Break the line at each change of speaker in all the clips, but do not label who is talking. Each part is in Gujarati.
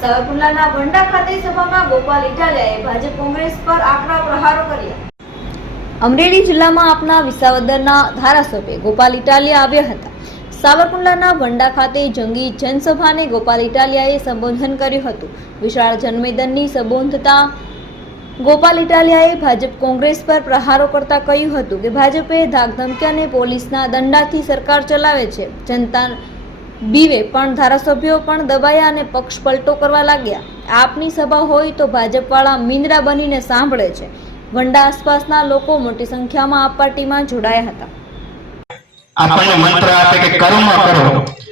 સાવરકુંડલાના વંડા ખાતે સભામાં ગોપાલ ઇટાલિયાએ ભાજપ કોંગ્રેસ પર આકરા પ્રહારો કર્યા. અમરેલી જિલ્લામાં આપના વિસાવદરના ધારાસભ્ય ગોપાલ ઇટાલિયા આવ્યા હતા. સાવરકુંડલાના વંડા ખાતે જંગી જનસભાને ગોપાલ ઇટાલિયાએ સંબોધન કર્યું હતું. વિશાળ જનમેદનની સંબોધતા ગોપાલ ઇટાલિયાએ ભાજપ કોંગ્રેસ પર પ્રહારો કરતા કહ્યું હતું કે ભાજપે ધાકધમકી અને પોલીસના દંડાથી સરકાર ચલાવે છે. જનતા બીવે પણ ધારાસભ્યો પણ દબાયા અને પક્ષ પલટો કરવા લાગ્યા. આપની સભા હોય તો ભાજપવાળા મીંદડા બનીને સાંભળે છે. વંડા આસપાસના લોકો મોટી સંખ્યામાં આ પાર્ટીમાં જોડાયા હતા.
આપણને મંત્ર આપે કે કર્મ કરો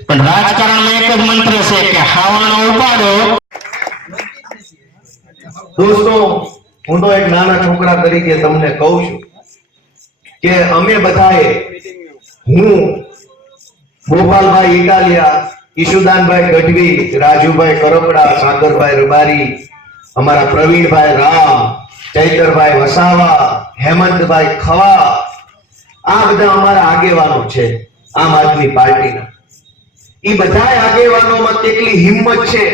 પણ રાજકારણમાં એક જ મંત્ર છે કે હાવાનો ઉપાડો.
દોસ્તો હું તો એક નાના છોકરા તરીકે તમને કહું છું કે અમે બધાએ હું ગોપાલભાઈ ઇટાલિયા, ઈશુદાનભાઈ ગઢવી, રાજુભાઈ કરોપડા, સાગરભાઈ રબારી, અમારા પ્રવીણભાઈ રામ, ચૈતરભાઈ વસાવા, હેમંતભાઈ ખવા, આ બધા અમારા આગેવાનો છે આમ આદમી પાર્ટીના. એ બધા આગેવાનોમાં કેટલી હિંમત છે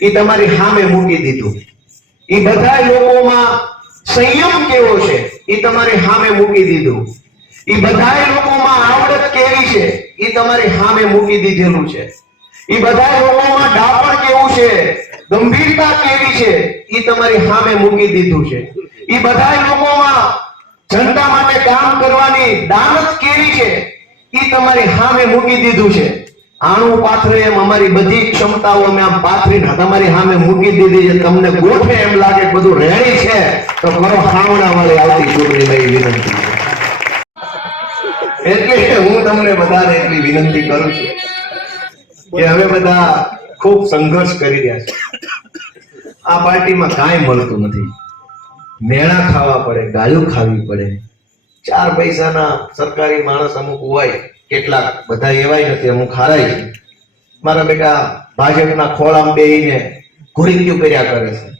એ તમારી સામે મૂકી દીધું. એ બધા લોકોમાં સંયમ કેવો છે એ તમારી સામે મૂકી દીધું. એ બધા લોકોમાં આવડત કેવી છે એ તમારી સામે મૂકી દીધેલું છે. એ બધા લોકોમાં ડાપણ કેવું છે? ગંભીરતા કેવી છે? એ તમારી સામે મૂકી દીધું છે. એ બધા લોકોમાં જનતા માટે કામ કરવાની દાનત કેવી છે? એ તમારી સામે મૂકી દીધું છે. આણું પાથરે એમ અમારી બધી ક્ષમતાઓ અમે આમ પાથરીને તમારી સામે મૂકી દીધી છે. તમને ગોઠે એમ લાગે બધું રેડી છે. તો કરો ખાવણા વાળી આવતી ચૂંટણીમાં એ વિનંતી. એટલે હું તમને બધાને એટલી વિનંતી કરું છું કે હવે બધા ખૂબ સંઘર્ષ કરી રહ્યા છે. આ પાર્ટીમાં કાંઈ મળતું નથી. મેળા ખાવા પડે, ગાયો ખાવી પડે. ચાર પૈસાના સરકારી માણસ અમુક હોય, કેટલાક બધા એવાય નથી, અમુક હારાય છે. મારા બેટા ભાજપના ખોળામાં બેહીને ઘુરીક્યું કર્યા કરે છે.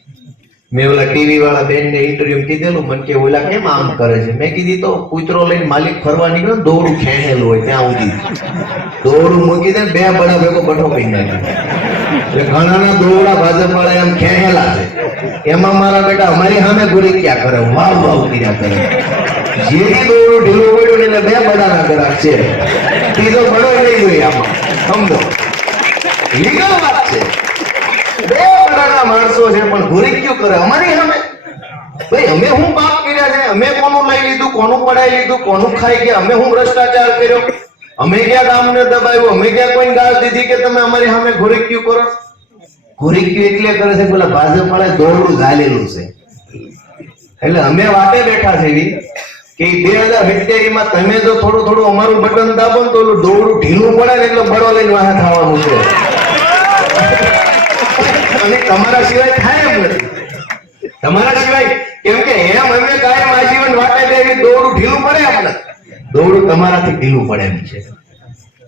મેં ઓલા ટીવી વાળા બેન ને ઇન્ટરવ્યુ કીધેલું, મને કે ઓલા કેમ આમ કરે છે? મેં કીધી, તો કૂતરો લઈને માલિક ફરવા નીકળ્યો ને ખેંચેલું હોય ત્યાં સુધી. દોરડું મૂકી દે બે બધા ભેગો બઠો કરી નાખે. એટલે ઘણાના દોરડા ભાજપ વાળા એમ ખેંચેલા છે. એમાં મારા બેટા, અમારી સામે ગુરી ક્યાં કરે? વાવ વાવ કર્યા કરે. જે દોરડું ઢીલું પડ્યું એટલે બે બડાના ગરાક છે. ત્રીજો બડો નહીં હોય આમાં. સમજો? છે. બે બડાના માણસો છે, પણ ઘોરી ક્યું કરે? અમારી સામે? ભાઈ, અમે હું પાપ કર્યા છે? અમે કોનું લઈ લીધું? કોનું પડાઈ લીધું? કોનું ખાઈ ગયા? અમે હું ભ્રષ્ટાચાર કર્યો? અમે ક્યાં ગામને દબાવ્યું? અમે ક્યાં કોઈ ગાળ દીધી કે તમે અમારી સામે ઘોરીક્યું કરો? ઘોરીક્યું એટલે કરે છે પેલા ભાજપ વાળા દોરડું ઝાલેલું છે. એટલે અમે વાટે બેઠા છે એવી કે બે હજાર સિત્તેરમાં તમે જો થોડું થોડું અમારું બટન દાબો ને તો ઓલું દોરડું ઢીલું પડે ને એટલે બળો લઈને વાહ થવાનું છે. અને તમારા સિવાય થાય એમ નથી. તમારા સિવાય કેમ કે એમ અમે કાયમ આજીવન વાટે દેવી દોરડું ઢીલું પડે આપણે દોરડું તમારાથી ઢીલું પડે એમ છે.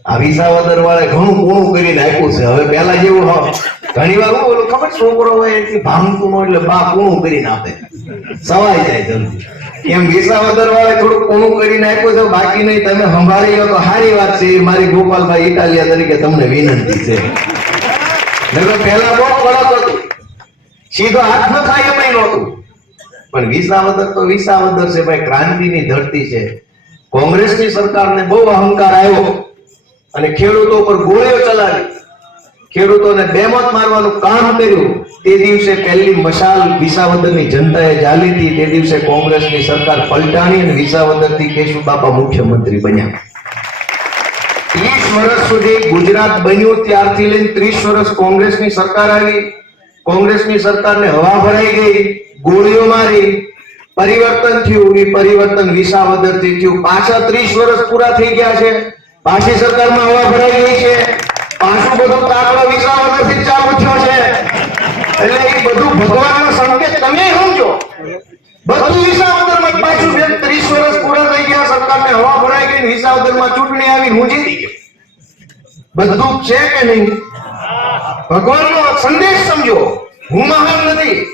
આ વિસાવદર વાળે ઘણું પૂરું કરી નાખ્યું છે. હવે પેલા જેવું હ, ઘણી વાર હું બોલું, ખબર છોકરો હોય એથી ભાંગતું ન એટલે બા પૂરું કરીને આપે. સવાઈ જાય જલ્દી. એમ વિસાવદર વાળે થોડું કોણું કરી નાખ્યું છે, બાકી નહીં, તમે સંભાળી લો તો સારી વાત છે. મારી ગોપાલભાઈ ઇટાલિયા તરીકે તમને વિનંતી છે. નકર પહેલા બહુ કડક હતું. સીધો હાથ ન થાય એમ નહોતું. પણ વિસાવદર તો વિસાવદર છે ભાઈ, ક્રાંતિની ધરતી છે. કોંગ્રેસની સરકારને બહુ અહંકાર આવ્યો અને ખેડૂતો પર ગોળીઓ ચલાવી. ખેડૂતોને બેમત મારવાનું કામ કર્યું. તે દિવસે પહેલી મશાલ વિસાવદરની જનતાએ જાલી હતી. તે દિવસે કોંગ્રેસની સરકાર પલટાણી અને વિસાવદરથી કેશુબાપા મુખ્યમંત્રી બન્યા. ત્રીસ વર્ષ સુધી ગુજરાત બન્યું, ત્યારથી લઈને ત્રીસ વર્ષ કોંગ્રેસની સરકાર આવી. કોંગ્રેસની સરકારને હવા ભરાઈ ગઈ, ગોળીઓ મારી. પરિવર્તન થયું એ પરિવર્તન વિસાવદરથી થયું. પાછા ત્રીસ વર્ષ પૂરા થઈ ગયા છે. પાછી સરકારમાં હવા ભરાઈ ગઈ છે. પાછું બધું વિસાવદરથી થી ચાલુ થયો છે. એટલે એ બધું ભગવાનનો સંકેત તમે સમજો. બધું ભરાઈ વિસાવદરમાં ચૂંટણી આવી, હું જીતી ગયો. બધું છે કે નહીં? ભગવાનનો સંદેશ સમજો. હું મહાન નથી.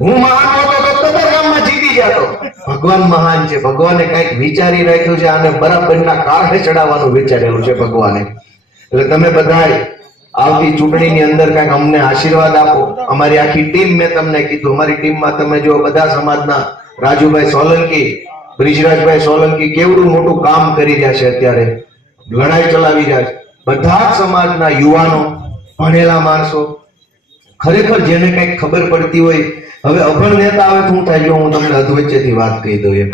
હું મહાન હોતો તો કતારગામમાં જીતી જતો. ભગવાન મહાન છે. ભગવાને કંઈક વિચારી રાખ્યું છે, આને બરાબરના કાંઠે ચડાવવાનું વિચારેલું છે ભગવાને. એટલે તમે બધાય આવતી ચૂંટણીની અંદર કંઈક અમને આશીર્વાદ આપો. અમારી આખી ટીમ મેં તમને કીધું. અમારી ટીમમાં તમે જો બધા સમાજના રાજુભાઈ સોલંકી બ્રિજરાજભાઈ સોલંકી કેવડું મોટું કામ કરી રહ્યા છે અત્યારે? લડાઈ ચલાવી રહ્યા છે. બધા સમાજના યુવાનો ભણેલા માણસો. ખરેખર જેને કંઈક ખબર પડતી હોય, હવે અભણ નેતા આવે શું થાય? જો હું તમને અધવચ્ચેથી વાત કહી દઉં એમ.